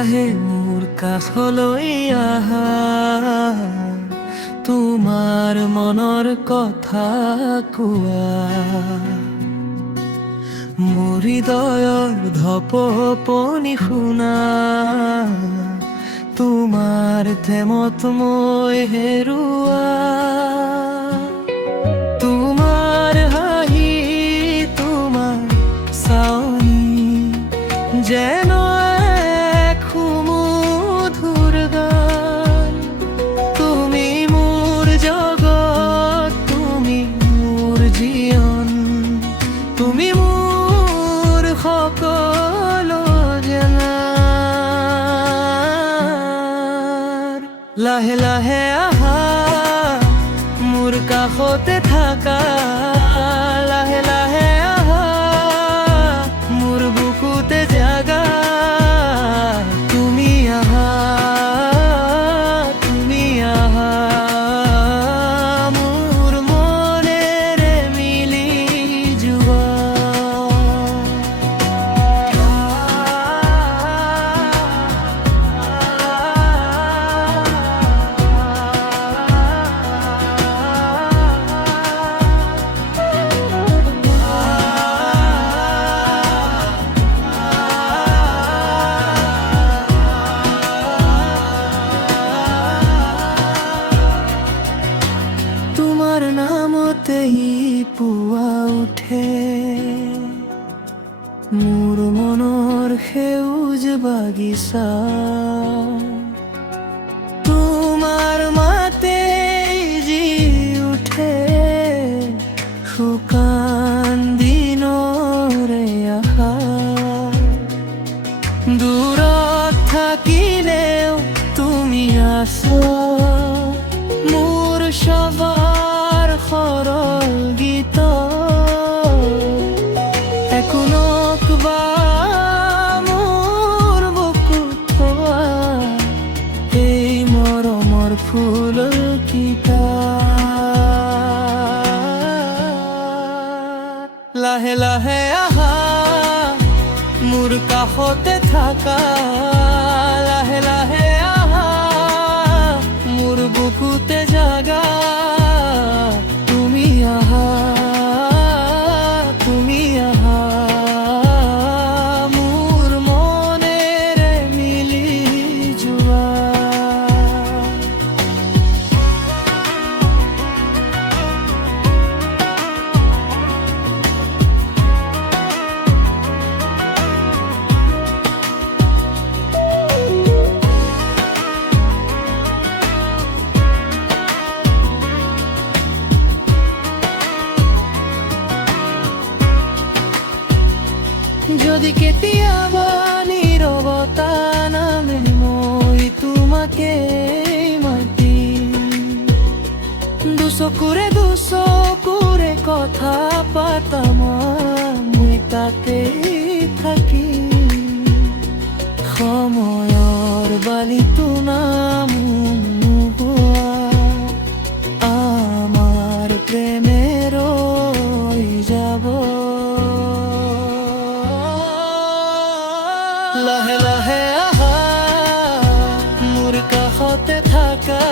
লাহে মোর কাছলৈ আহা, তোমাৰ মনৰ কথা কোৱা। মোৰ হৃদয়ৰ ধপপনি শুনা, তোমাৰ প্ৰেমত মই হেৰুৱা। তোমাৰ হাঁহি, তোমাৰ চাৱনি যেন এক সুমধুৰ গান। তুমি মোৰ জগত, তুমি মোৰ জীৱন, তুমি মোৰ সকলো জানা। লাহে লাহে আহা, মোৰ কাষতে থাকা। লাহে লাহে আহা, মোৰ বুকুতে জাগা। তুমি আহা, তুমি আহা, মোৰ মনেৰে মিলি যোৱা। তোমাৰ নামতেই পুৱা উঠে মোৰ মনৰ সেউজ বাগিচা। তোমাৰ মাতেই জি উঠে শুকান দিনৰে আশা। দূৰত থাকিলেও তুমি আছা, মোৰ সবার সরল গীত। একুনক বা মোৰ বুকুত থোৱা এই মৰমৰ ফুল কিটা। লাহে লাহে আহা, মোৰ কাষতে থাকা। লাহে লাহে আহা, মোৰ বুকুতে জাগা। তুমি আহা, তুমি আহা, মোৰ মনেৰে মিলি যোৱা। যদি কেতিয়াবা নীৰৱতা নামে মই তোমাকে মাতিম। দুচকুৰে কথা পাতাম, মই তাতে থাকিম। সময়ৰ বালিটো নাম নোহোৱা, আমাৰ প্ৰেমে ৰৈ যাব। লাহে লাহে আহা, মোৰ কাষতে থাকা।